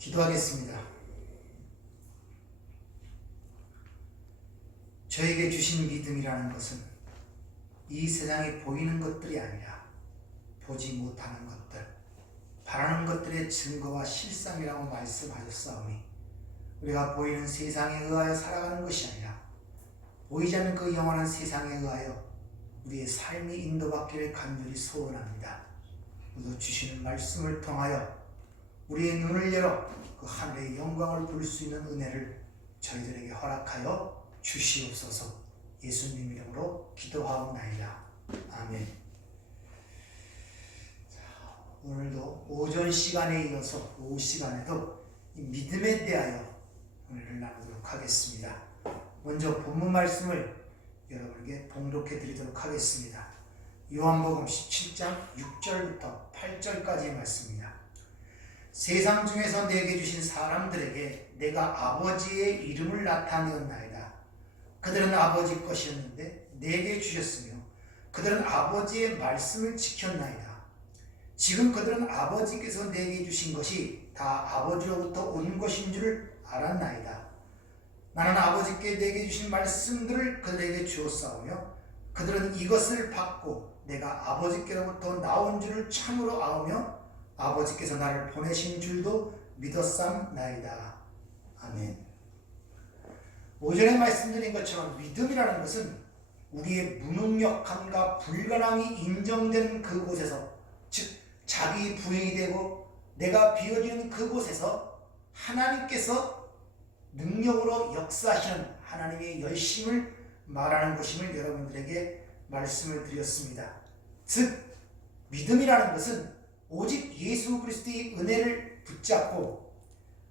기도하겠습니다. 저에게 주신 믿음이라는 것은 이 세상에 보이는 것들이 아니라 보지 못하는 것들, 바라는 것들의 증거와 실상이라고 말씀하셨사오니 우리가 보이는 세상에 의하여 살아가는 것이 아니라 보이지 않는 그 영원한 세상에 의하여 우리의 삶이 인도받기를 간절히 소원합니다. 오늘 주시는 말씀을 통하여 우리의 눈을 열어 그 하늘의 영광을 볼 수 있는 은혜를 저희들에게 허락하여 주시옵소서. 예수님 이름으로 기도하옵나이다. 아멘. 오늘도 오전 시간에 이어서 오후 시간에도 이 믿음에 대하여 은혜를 나누도록 하겠습니다. 먼저 본문 말씀을 여러분에게 봉독해 드리도록 하겠습니다. 요한복음 17장 6절부터 8절까지의 말씀입니다. 세상 중에서 내게 주신 사람들에게 내가 아버지의 이름을 나타내었나이다. 그들은 아버지 것이었는데 내게 주셨으며 그들은 아버지의 말씀을 지켰나이다. 지금 그들은 아버지께서 내게 주신 것이 다 아버지로부터 온 것인 줄 알았나이다. 나는 아버지께 내게 주신 말씀들을 그들에게 주었사오며 그들은 이것을 받고 내가 아버지께로부터 나온 줄을 참으로 아오며 아버지께서 나를 보내신 줄도 믿었삼나이다. 아멘. 오전에 말씀드린 것처럼 믿음이라는 것은 우리의 무능력함과 불가능이 인정되는 그곳에서, 즉 자기 부인이 되고 내가 비워지는 그곳에서 하나님께서 능력으로 역사하시는 하나님의 열심을 말하는 것임을 여러분들에게 말씀을 드렸습니다. 즉 믿음이라는 것은 오직 예수 그리스도의 은혜를 붙잡고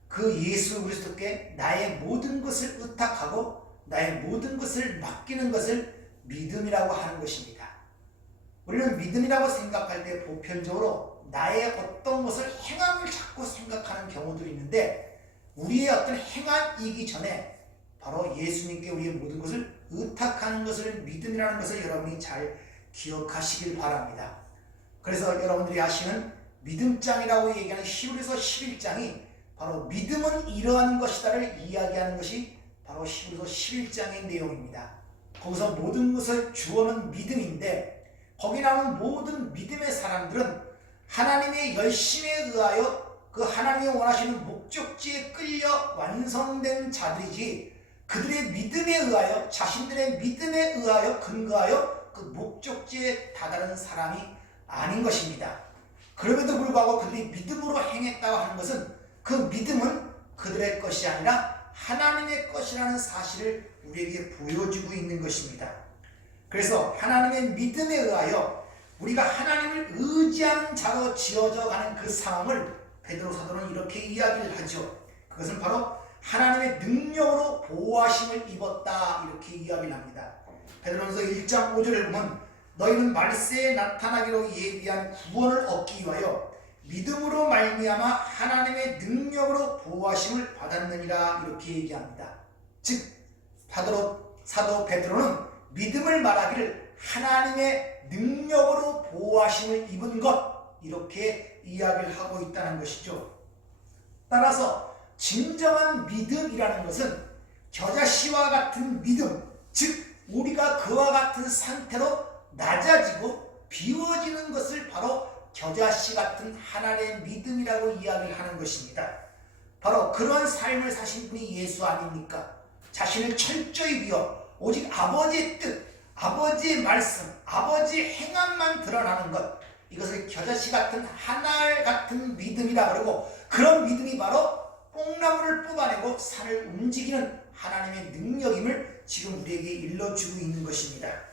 그 예수 그리스도께 나의 모든 것을 의탁하고 나의 모든 것을 맡기는 것을 믿음이라고 하는 것입니다. 우리는 믿음이라고 생각할 때 보편적으로 나의 어떤 것을 행함을 자꾸 생각하는 경우들이 있는데 우리의 어떤 행함이기 전에 바로 예수님께 우리의 모든 것을 의탁하는 것을 믿음이라는 것을 여러분이 잘 기억하시길 바랍니다. 그래서 여러분들이 아시는 믿음장이라고 얘기하는 히브리서 11장이 바로 믿음은 이러한 것이다를 이야기하는 것이 바로 히브리서 11장의 내용입니다. 거기서 모든 것을 주어는 믿음인데 거기 나오는 모든 믿음의 사람들은 하나님의 열심에 의하여 그 하나님이 원하시는 목적지에 끌려 완성된 자들이지 그들의 믿음에 의하여 자신들의 믿음에 의하여 근거하여 그 목적지에 다다른 사람이 아닌 것입니다. 그럼에도 불구하고 그들이 믿음으로 행했다고 하는 것은 그 믿음은 그들의 것이 아니라 하나님의 것이라는 사실을 우리에게 보여주고 있는 것입니다. 그래서 하나님의 믿음에 의하여 우리가 하나님을 의지하는 자로 지어져 가는 그 상황을 베드로 사도는 이렇게 이야기를 하죠. 그것은 바로 하나님의 능력으로 보호하심을 입었다 이렇게 이야기를 합니다. 베드로전서 1장 5절을 보면 너희는 말세에 나타나기로 예비한 구원을 얻기 위하여 믿음으로 말미암아 하나님의 능력으로 보호하심을 받았느니라 이렇게 얘기합니다. 즉 사도 베드로는 믿음을 말하기를 하나님의 능력으로 보호하심을 입은 것 이렇게 이야기를 하고 있다는 것이죠. 따라서 진정한 믿음이라는 것은 겨자씨와 같은 믿음, 즉 우리가 그와 같은 상태로 낮아지고 비워지는 것을 바로 겨자씨 같은 하나님의 믿음이라고 이야기를 하는 것입니다. 바로 그러한 삶을 사신 분이 예수 아닙니까? 자신을 철저히 비워 오직 아버지의 뜻, 아버지의 말씀, 아버지의 행함만 드러나는 것, 이것을 겨자씨 같은 하늘 같은 믿음이라 그러고 그런 믿음이 바로 뽕나무를 뽑아내고 산을 움직이는 하나님의 능력임을 지금 우리에게 일러주고 있는 것입니다.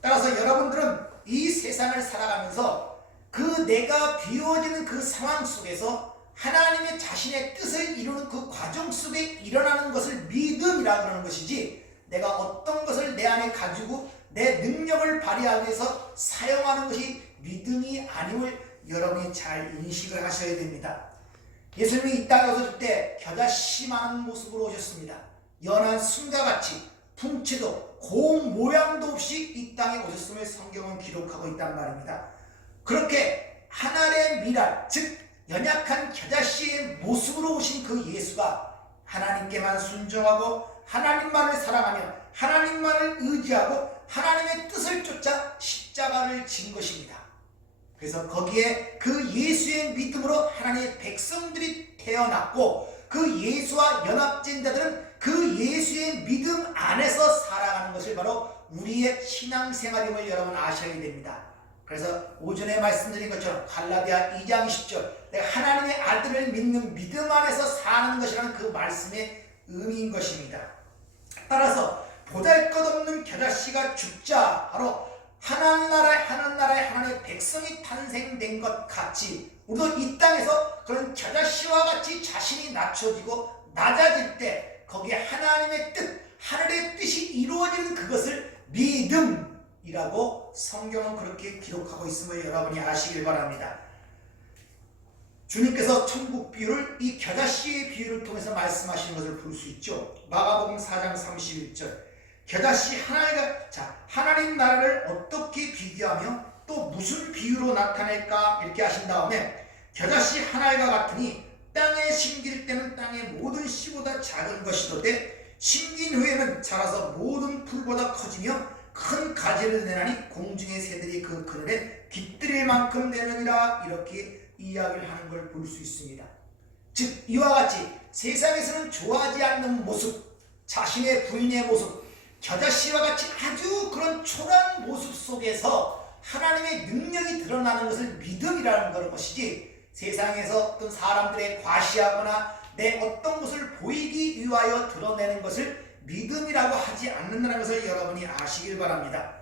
따라서 여러분들은 이 세상을 살아가면서 그 내가 비워지는 그 상황 속에서 하나님의 자신의 뜻을 이루는 그 과정 속에 일어나는 것을 믿음이라고 하는 것이지 내가 어떤 것을 내 안에 가지고 내 능력을 발휘하기 위해서 사용하는 것이 믿음이 아님을 여러분이 잘 인식을 하셔야 됩니다. 예수님이 이 땅에 오셨을 때 겨자씨만한 모습으로 오셨습니다. 연한 순과 같이 풍채도 고운 모양도 없이 이 땅에 오셨음을 성경은 기록하고 있단 말입니다. 그렇게 하늘의 미랄, 즉 연약한 겨자씨의 모습으로 오신 그 예수가 하나님께만 순종하고 하나님만을 사랑하며 하나님만을 의지하고 하나님의 뜻을 쫓아 십자가를 진 것입니다. 그래서 거기에 그 예수의 믿음으로 하나님의 백성들이 태어났고 그 예수와 연합된 자들은 그 예수의 믿음 안에서 살아가는 것을 바로 우리의 신앙생활임을 여러분 아셔야 됩니다. 그래서 오전에 말씀드린 것처럼 갈라디아 2장 10절 내가 하나님의 아들을 믿는 믿음 안에서 사는 것이라는 그 말씀의 의미인 것입니다. 따라서 보잘것없는 겨자씨가 죽자 바로 하나님나라의 하나님의 백성이 탄생된 것 같이 우리도 이 땅에서 그런 겨자씨와 같이 자신이 낮춰지고 낮아질 때 거기에 하나님의 뜻, 하늘의 뜻이 이루어지는 그것을 믿음이라고 성경은 그렇게 기록하고 있음을 여러분이 아시길 바랍니다. 주님께서 천국 비유를 이 겨자씨의 비유를 통해서 말씀하시는 것을 볼 수 있죠. 마가복음 4장 31절 겨자씨 하나님 나라를 어떻게 비교하며 또 무슨 비유로 나타낼까 이렇게 하신 다음에 겨자씨 하나가 같으니 땅에 심길 때는 땅의 모든 씨보다 작은 것이로되 심긴 후에는 자라서 모든 풀보다 커지며 큰 가지를 내나니 공중의 새들이 그 그늘에 깃들일 만큼 내느니라 이렇게 이야기를 하는 걸 볼 수 있습니다. 즉 이와 같이 세상에서는 좋아하지 않는 모습, 자신의 부인의 모습, 겨자씨와 같이 아주 그런 초라한 모습 속에서 하나님의 능력이 드러나는 것을 믿음이라는 것이지 세상에서 어떤 사람들의 과시하거나 내 어떤 것을 보이기 위하여 드러내는 것을 믿음이라고 하지 않는다는 것을 여러분이 아시길 바랍니다.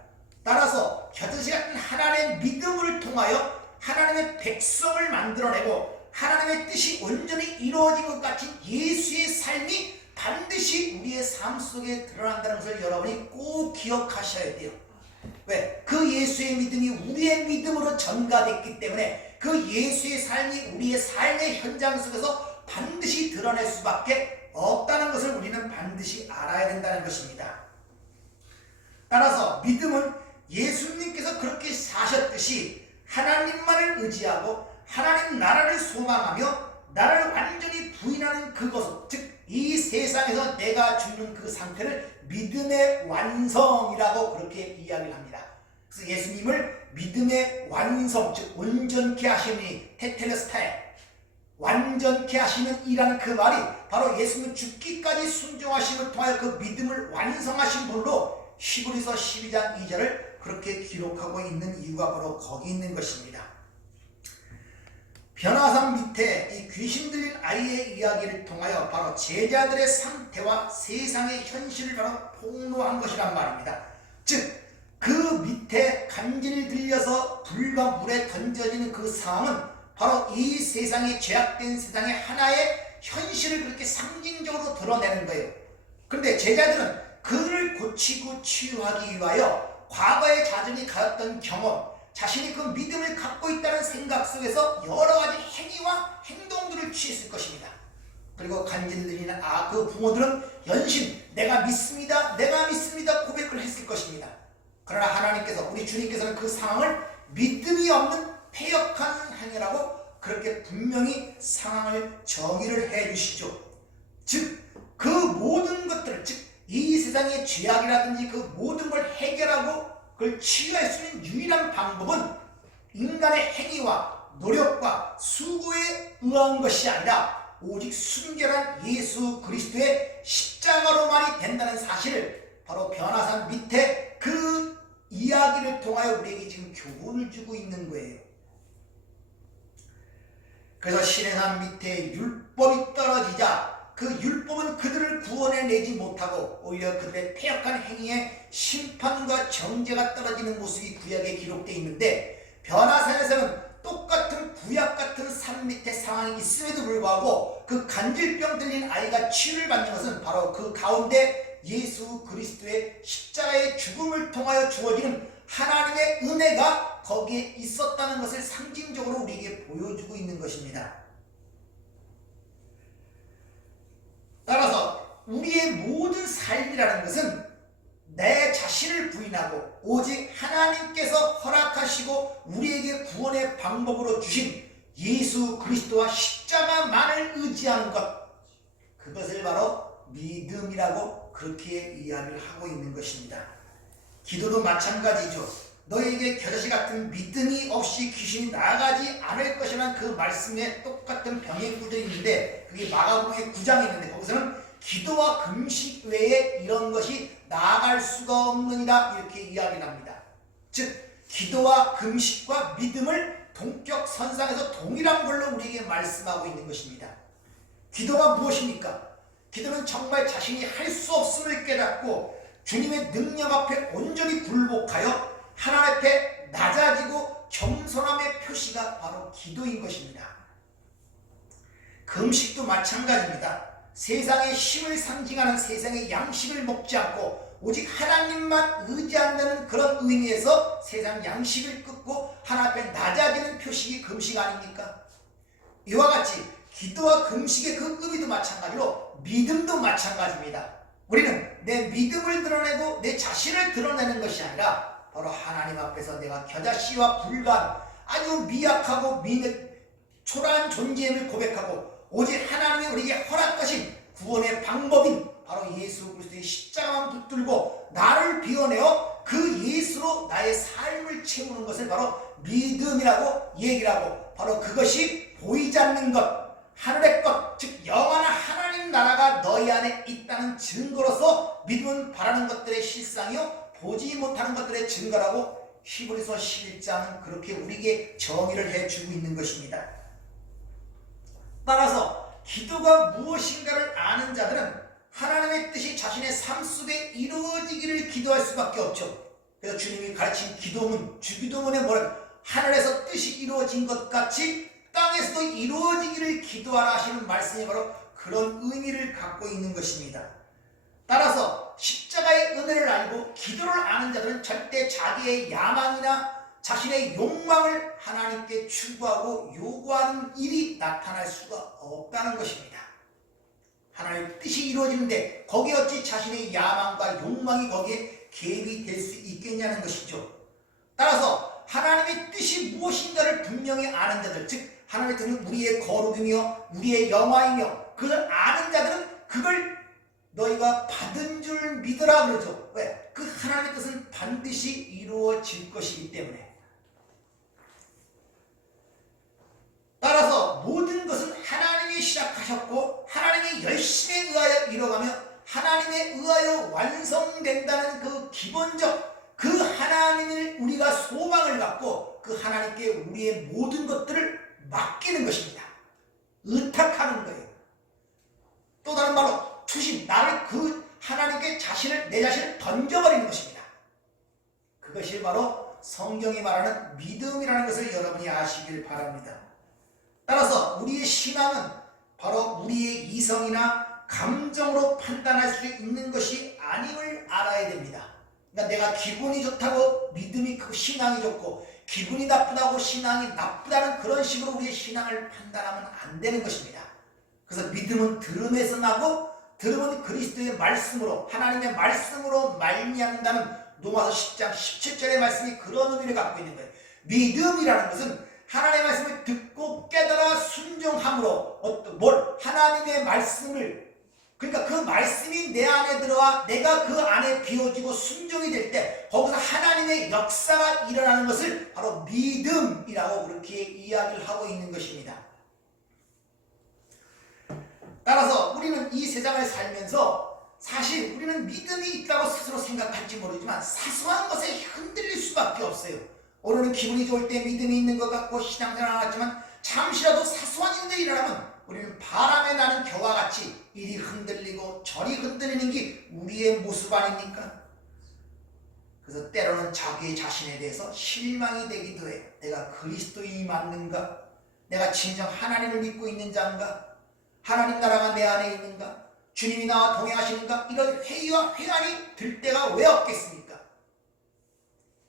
따라서 겨자씨 같은 하나님의 믿음을 통하여 하나님의 백성을 만들어내고 하나님의 뜻이 온전히 이루어진 것 같은 예수의 삶이 반드시 우리의 삶 속에 드러난다는 것을 여러분이 꼭 기억하셔야 돼요. 왜? 그 예수의 믿음이 우리의 믿음으로 전가됐기 때문에 그 예수의 삶이 우리의 삶의 현장 속에서 반드시 드러낼 수밖에 없다는 것을 우리는 반드시 알아야 된다는 것입니다. 따라서 믿음은 예수님께서 그렇게 사셨듯이 하나님만을 의지하고 하나님 나라를 소망하며 나를 완전히 부인하는 그것, 즉 이 세상에서 내가 죽는 그 상태를 믿음의 완성이라고 그렇게 이야기를 합니다. 그래서 예수님을 믿음의 완성, 즉 온전케 하시니 테텔레스타에 완전케 하시는 이라는 그 말이 바로 예수님 죽기까지 순종하심을 통하여 그 믿음을 완성하신 분으로 히브리서 12장 2절을 그렇게 기록하고 있는 이유가 바로 거기 있는 것입니다. 변화산 밑에 이 귀신 들린 아이의 이야기를 통하여 바로 제자들의 상태와 세상의 현실을 바로 폭로한 것이란 말입니다. 즉 그 밑에 간질 들려서 불과 물에 던져지는 그 상황은 바로 이 세상의 죄악된 세상의 하나의 현실을 그렇게 상징적으로 드러내는 거예요. 그런데 제자들은 그를 고치고 치유하기 위하여 과거에 자신이 가졌던 경험, 자신이 그 믿음을 갖고 있다는 생각 속에서 여러 가지 행위와 행동들을 취했을 것입니다. 그리고 간질들이나 그 부모들은 연신 내가 믿습니다 고백을 했을 것입니다. 그러나 하나님께서, 우리 주님께서는 그 상황을 믿음이 없는 패역한 행위라고 그렇게 분명히 상황을 정의를 해 주시죠. 즉 그 모든 것들, 즉 이 세상의 죄악이라든지 그 모든 걸 해결하고 그걸 치유할 수 있는 유일한 방법은 인간의 행위와 노력과 수고에 의한 것이 아니라 오직 순결한 예수 그리스도의 십자가로만이 된다는 사실을 바로 변화산 밑에 그 이야기를 통하여 우리에게 지금 교훈을 주고 있는 거예요. 그래서 시내산 밑에 율법이 떨어지자 그 율법은 그들을 구원해내지 못하고 오히려 그들의 패역한 행위에 심판과 정죄가 떨어지는 모습이 구약에 기록되어 있는데, 변화산에서는 똑같은 구약 같은 산 밑에 상황이 있음에도 불구하고 그 간질병 들린 아이가 치유를 받는 것은 바로 그 가운데 예수 그리스도의 십자가의 죽음을 통하여 주어지는 하나님의 은혜가 거기에 있었다는 것을 상징적으로 우리에게 보여주고 있는 것입니다. 따라서 우리의 모든 삶이라는 것은 내 자신을 부인하고 오직 하나님께서 허락하시고 우리에게 구원의 방법으로 주신 예수 그리스도와 십자가만을 의지하는 것, 그것을 바로 믿음이라고 그렇게 이야기를 하고 있는 것입니다. 기도도 마찬가지죠. 너에게 겨자씨 같은 믿음이 없이 귀신이 나가지 않을 것이라는 그 말씀에 똑같은 병행 구절이 있는데, 그게 마가복음의 9장에 있는데, 거기서는 기도와 금식 외에 이런 것이 나아갈 수가 없느니라 이렇게 이야기를 합니다. 즉 기도와 금식과 믿음을 동격선상에서 동일한 걸로 우리에게 말씀하고 있는 것입니다. 기도가 무엇입니까? 기도는 정말 자신이 할 수 없음을 깨닫고 주님의 능력 앞에 온전히 굴복하여 하나님 앞에 낮아지고 겸손함의 표시가 바로 기도인 것입니다. 금식도 마찬가지입니다. 세상의 힘을 상징하는 세상의 양식을 먹지 않고 오직 하나님만 의지한다는 그런 의미에서 세상 양식을 끊고 하나님 앞에 낮아지는 표식이 금식 아닙니까? 이와 같이 기도와 금식의 그 의미도 마찬가지로 믿음도 마찬가지입니다. 우리는 내 믿음을 드러내고 내 자신을 드러내는 것이 아니라 바로 하나님 앞에서 내가 겨자씨와 불과한 아주 미약하고 초라한 존재임을 고백하고 오직 하나님이 우리에게 허락하신 구원의 방법인 바로 예수 그리스도의 십자가만 붙들고 나를 비워내어 그 예수로 나의 삶을 채우는 것을 바로 믿음이라고 얘기를 하고, 바로 그것이 보이지 않는 것, 하늘의 것, 즉 영원한 하나님 나라가 너희 안에 있다는 증거로서 믿음은 바라는 것들의 실상이요 보지 못하는 것들의 증거라고 히브리서 11장은 그렇게 우리에게 정의를 해주고 있는 것입니다. 따라서 기도가 무엇인가를 아는 자들은 하나님의 뜻이 자신의 삶 속에 이루어지기를 기도할 수밖에 없죠. 그래서 주님이 가르친 기도문, 주기도문에 뭐라, 하늘에서 뜻이 이루어진 것 같이 땅에서도 이루어지기를 기도하라 하시는 말씀이 바로 그런 의미를 갖고 있는 것입니다. 따라서 십자가의 은혜를 알고 기도를 아는 자들은 절대 자기의 야망이나 자신의 욕망을 하나님께 추구하고 요구하는 일이 나타날 수가 없다는 것입니다. 하나님의 뜻이 이루어지는데 거기에 어찌 자신의 야망과 욕망이 거기에 개입이 될 수 있겠냐는 것이죠. 따라서 하나님의 뜻이 무엇인가를 분명히 아는 자들, 즉 하나님의 뜻은 우리의 거룩이며 우리의 영화이며 그걸 아는 자들은 그걸 너희가 받은 줄 믿으라 그러죠. 왜? 그 하나님의 뜻은 반드시 이루어질 것이기 때문에. 따라서 모든 것은 하나님이 시작하셨고 하나님이 열심에 의하여 이뤄가며 하나님에 의하여 완성된다는 그 기본적 그 하나님을 우리가 소망을 갖고 그 하나님께 우리의 모든 것들을 맡기는 것입니다. 의탁하는 거예요. 또 다른 말로 투신, 나를 그 하나님께 내 자신을 던져버리는 것입니다. 그것이 바로 성경이 말하는 믿음이라는 것을 여러분이 아시길 바랍니다. 따라서 우리의 신앙은 바로 우리의 이성이나 감정으로 판단할 수 있는 것이 아님을 알아야 됩니다. 그러니까 내가 기분이 좋다고 믿음이 크고 신앙이 좋고 기분이 나쁘다고 신앙이 나쁘다는 그런 식으로 우리의 신앙을 판단하면 안 되는 것입니다. 그래서 믿음은 들음에서 나고 들음은 그리스도의 말씀으로 하나님의 말씀으로 말미암는다는 로마서 10장 17절의 말씀이 그런 의미를 갖고 있는 거예요. 믿음이라는 것은 하나님의 말씀을 듣고 깨달아 순종함으로 하나님의 말씀을, 그러니까 그 말씀이 내 안에 들어와 내가 그 안에 비워지고 순종이 될 때 거기서 하나님의 역사가 일어나는 것을 바로 믿음이라고 그렇게 이야기를 하고 있는 것입니다. 따라서 우리는 이 세상을 살면서 사실 우리는 믿음이 있다고 스스로 생각할지 모르지만 사소한 것에 흔들릴 수밖에 없어요. 오늘은 기분이 좋을 때 믿음이 있는 것 같고 신앙생활 안 하지만 잠시라도 사소한 일들이 일어나면 우리는 바람에 나는 겨와 같이 이리 흔들리고 저리 흔들리는 게 우리의 모습 아닙니까? 그래서 때로는 자기 자신에 대해서 실망이 되기도 해요. 내가 그리스도인이 맞는가? 내가 진정 하나님을 믿고 있는 자인가? 하나님 나라가 내 안에 있는가? 주님이 나와 동행하시는가? 이런 회의와 회한이 들 때가 왜 없겠습니까?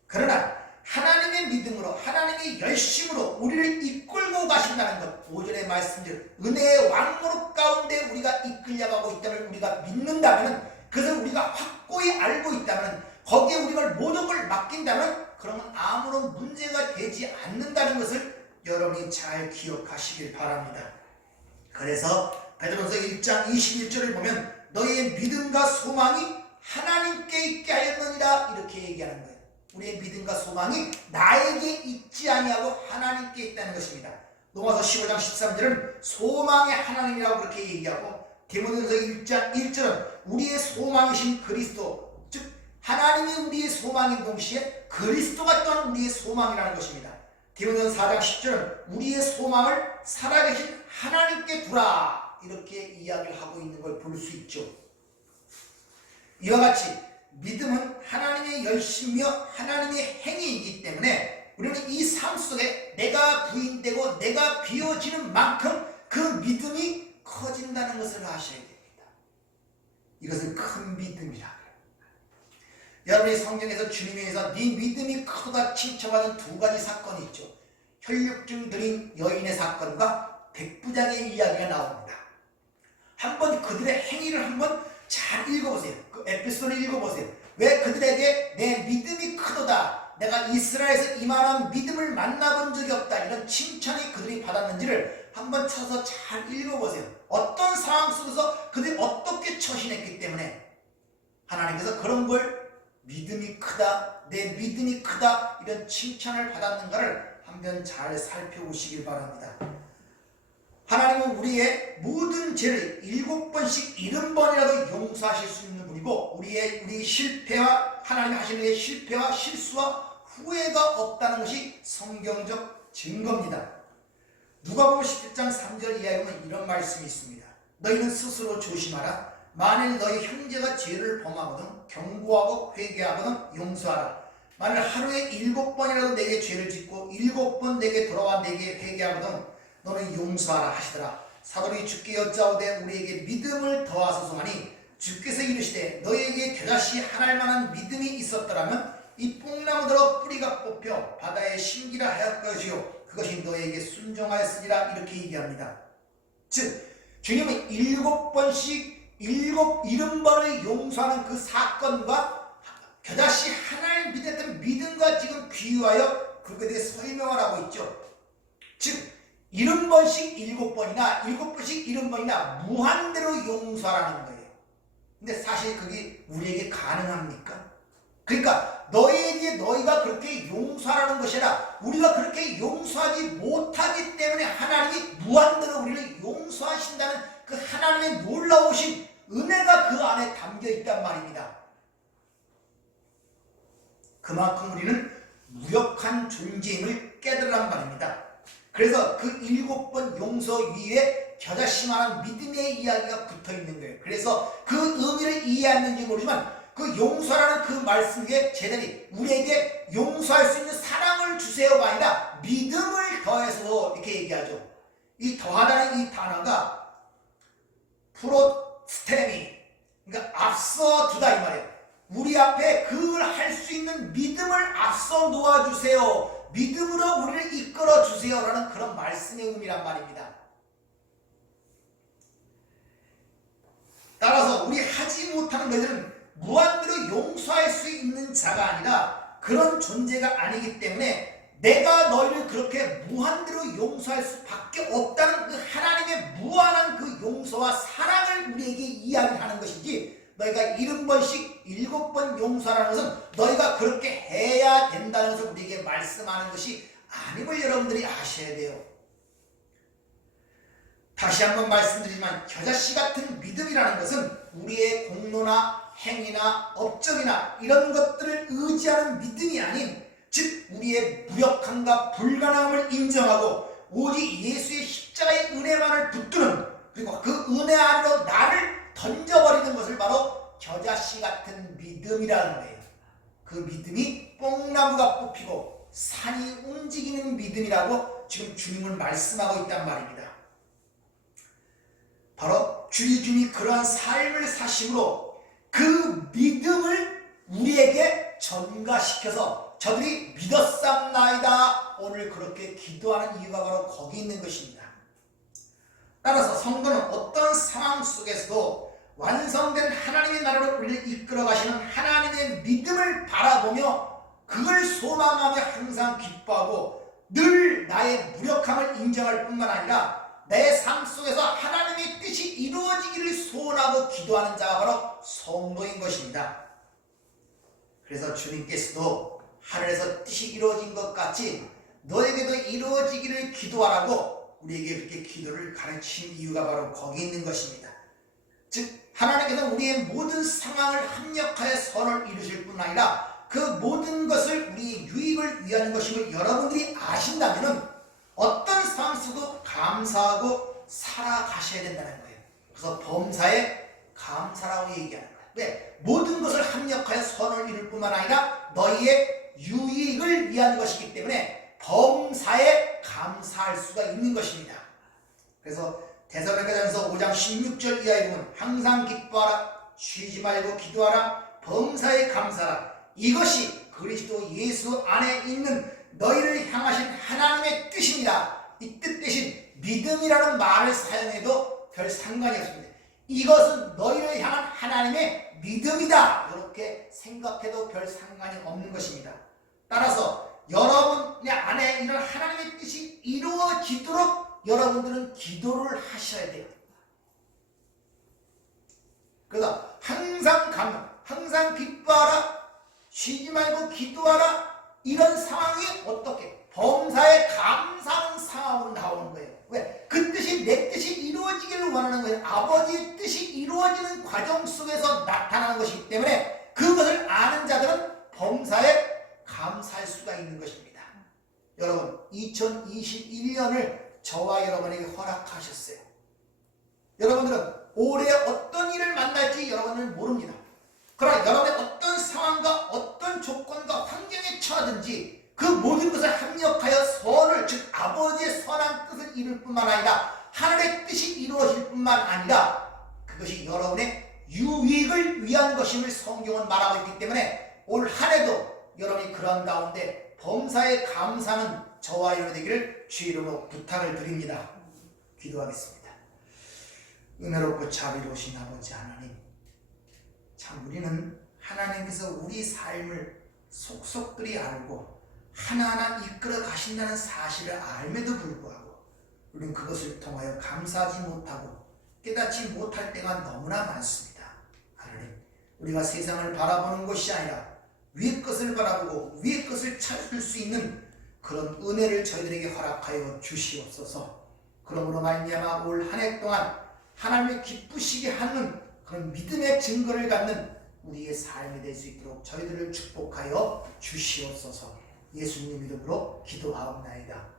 그러나 하나님의 믿음으로 하나님의 열심으로 우리를 이끌고 가신다는 것, 오전에 말씀드린 은혜의 왕노릇 가운데 우리가 이끌려가고 있다는 우리가 믿는다면, 그것을 우리가 확고히 알고 있다면, 거기에 우리가 모든 걸 맡긴다면 그러면 아무런 문제가 되지 않는다는 것을 여러분이 잘 기억하시길 바랍니다. 그래서 베드로전서 1장 21절을 보면 너희의 믿음과 소망이 하나님께 있게 하였느니라 이렇게 얘기하는 거예요. 우리의 믿음과 소망이 나에게 있지 아니하고 하나님께 있다는 것입니다. 로마서 15장 13절은 소망의 하나님이라고 그렇게 얘기하고 디모데전서 1장 1절은 우리의 소망이신 그리스도, 즉 하나님이 우리의 소망인 동시에 그리스도가 또한 우리의 소망이라는 것입니다. 디모데전서 4장 10절은 우리의 소망을 살아계신 하나님께 두라 이렇게 이야기를 하고 있는 걸 볼 수 있죠. 이와 같이 믿음은 하나님의 열심이며 하나님의 행위이기 때문에 우리는 이 삶 속에 내가 부인되고 내가 비워지는 만큼 그 믿음이 커진다는 것을 아셔야 됩니다. 이것은 큰 믿음이라. 여러분이 성경에서 주님에 의해서 네 믿음이 크다 칭찬받은 두 가지 사건이 있죠. 혈육증 들인 여인의 사건과 백부장의 이야기가 나옵니다. 한번 그들의 행위를 한번 잘 읽어보세요. 그 에피소드를 읽어보세요. 왜 그들에게 내 믿음이 크도다, 내가 이스라엘에서 이만한 믿음을 만나본 적이 없다, 이런 칭찬이 그들이 받았는지를 한번 쳐서 잘 읽어보세요. 어떤 상황 속에서 그들이 어떻게 처신했기 때문에 하나님께서 그런 걸 믿음이 크다, 내 믿음이 크다 이런 칭찬을 받았는가를 한번 잘 살펴보시길 바랍니다. 하나님은 우리의 모든 죄를 7번씩 70번이라도 용서하실 수 있는 분이고 우리 실패와 하나님 하시는 일의 실패와 실수와 후회가 없다는 것이 성경적 증거입니다. 누가복음 11장 3절 이하에 보면 이런 말씀이 있습니다. 너희는 스스로 조심하라. 만일 너희 형제가 죄를 범하거든 경고하고 회개하거든 용서하라. 만일 하루에 7번이라도 내게 죄를 짓고 7번 내게 돌아와 내게 회개하거든 너는 용서하라 하시더라. 사도들이 주께 여짜오되 우리에게 믿음을 더하소서 하니 주께서 이르시되 너희에게 겨자씨 하나일 만한 믿음이 있었더라면 이 뽕나무더러 뿌리가 뽑혀 바다에 심기라 하였 것이요 그것이 너희에게 순종하였으리라 이렇게 얘기합니다. 즉 주님은 7번씩 70번을 용서하는 그 사건과 겨자씨 하나를 믿었던 믿음과 지금 비유하여 그것에 대해 설명을 하고 있죠. 즉 70번씩 7번이나 7번씩 70번이나 무한대로 용서하라는 거예요. 근데 사실 그게 우리에게 가능합니까? 그러니까 너희가 그렇게 용서하라는 것이 아니라 우리가 그렇게 용서하지 못하기 때문에 하나님이 무한대로 우리를 용서하신다는 그 하나님의 놀라우신 은혜가 그 안에 담겨 있단 말입니다. 그만큼 우리는 무력한 존재임을 깨달으란 말입니다. 그래서 그 7번 용서 위에 겨자씨만한 믿음의 이야기가 붙어있는 거예요. 그래서 그 의미를 이해했는지 모르지만 그 용서라는 그 말씀 위에 제자리 우리에게 용서할 수 있는 사랑을 주세요가 아니라 믿음을 더해서 이렇게 얘기하죠. 이 더하다는 이 단어가 프로스테미, 그러니까 앞서 두다 이 말이에요. 우리 앞에 그걸 할 수 있는 믿음을 앞서 놓아주세요. 믿음으로 우리를 이끌어 주세요라는 그런 말씀의 의미란 말입니다. 따라서 우리 하지 못하는 것들은 무한대로 용서할 수 있는 자가 아니라 그런 존재가 아니기 때문에 내가 너희를 그렇게 무한대로 용서할 수밖에 없다는 그 하나님의 무한한 그 용서와 사랑을 우리에게 이야기하는 것이지 너희가 70번씩 7번 용서하라는 것은 너희가 그렇게 해야 된다는 것을 우리에게 말씀하는 것이 아님을 여러분들이 아셔야 돼요. 다시 한번 말씀드리지만 겨자씨 같은 믿음이라는 것은 우리의 공로나 행위나 업적이나 이런 것들을 의지하는 믿음이 아닌 즉 우리의 무력함과 불가능함을 인정하고 오직 예수의 십자가의 은혜만을 붙드는 그리고 그 은혜 안으로 나를 던져버리는 것을 바로 겨자씨 같은 믿음이라는 거예요. 그 믿음이 뽕나무가 뽑히고 산이 움직이는 믿음이라고 지금 주님은 말씀하고 있단 말입니다. 바로 주님이 그러한 삶을 사심으로 그 믿음을 우리에게 전가시켜서 저들이 믿었삼나이다 오늘 그렇게 기도하는 이유가 바로 거기 있는 것입니다. 따라서 성도는 어떤 상황 속에서도 완성된 하나님의 나라로 우리를 이끌어 가시는 하나님의 믿음을 바라보며 그걸 소망하며 항상 기뻐하고 늘 나의 무력함을 인정할 뿐만 아니라 내 삶 속에서 하나님의 뜻이 이루어지기를 소원하고 기도하는 자가 바로 성도인 것입니다. 그래서 주님께서도 하늘에서 뜻이 이루어진 것 같이 너에게도 이루어지기를 기도하라고 우리에게 그렇게 기도를 가르친 이유가 바로 거기 있는 것입니다. 즉 하나님께서 우리의 모든 상황을 합력하여 선을 이루실 뿐 아니라 그 모든 것을 우리의 유익을 위한 것임을 여러분들이 아신다면 어떤 상황 속도 감사하고 살아가셔야 된다는 거예요. 그래서 범사에 감사라고 얘기하는 거예요. 왜? 모든 것을 합력하여 선을 이룰 뿐만 아니라 너희의 유익을 위한 것이기 때문에 범사에 감사할 수가 있는 것입니다. 그래서 데살로니가전서 5장 16절 이하에 보면 항상 기뻐하라, 쉬지 말고 기도하라, 범사에 감사하라. 이것이 그리스도 예수 안에 있는 너희를 향하신 하나님의 뜻입니다. 이 뜻 대신 믿음이라는 말을 사용해도 별 상관이 없습니다. 이것은 너희를 향한 하나님의 믿음이다. 이렇게 생각해도 별 상관이 없는 것입니다. 따라서 여러분의 안에 이런 하나님의 뜻이 이루어지도록 여러분들은 기도를 하셔야 돼요. 그래서 항상 기뻐하라, 쉬지 말고 기도하라. 이런 상황이 어떻게? 범사에 감사하는 상황으로 나오는 거예요. 왜? 그 뜻이 내 뜻이 이루어지기를 원하는 거예요. 아버지의 뜻이 이루어지는 과정 속에서 나타나는 것이기 때문에 그것을 아는 자들은 범사에 감사할 수가 있는 것입니다. 여러분 2021년을 저와 여러분에게 허락하셨어요. 여러분들은 올해 어떤 일을 만날지 여러분은 모릅니다. 그러나 여러분의 어떤 상황과 어떤 조건과 환경에 처하든지 그 모든 것을 합력하여 선을, 즉 아버지의 선한 뜻을 이룰 뿐만 아니라 하늘의 뜻이 이루어질 뿐만 아니라 그것이 여러분의 유익을 위한 것임을 성경은 말하고 있기 때문에 올 한 해도 여러분이 그런 가운데 범사에 감사하는 저와 여러분 되기를 주의 이름으로 부탁을 드립니다. 기도하겠습니다. 은혜롭고 자비로우신 아버지 하나님, 참 우리는 하나님께서 우리 삶을 속속들이 알고 하나하나 이끌어 가신다는 사실을 알매도 불구하고 우리는 그것을 통하여 감사하지 못하고 깨닫지 못할 때가 너무나 많습니다. 하나님, 우리가 세상을 바라보는 것이 아니라 위의 것을 바라보고 위의 것을 찾을 수 있는 그런 은혜를 저희들에게 허락하여 주시옵소서. 그러므로 말미암아 올 한 해 동안 하나님을 기쁘시게 하는 그런 믿음의 증거를 갖는 우리의 삶이 될 수 있도록 저희들을 축복하여 주시옵소서. 예수님 이름으로 기도하옵나이다.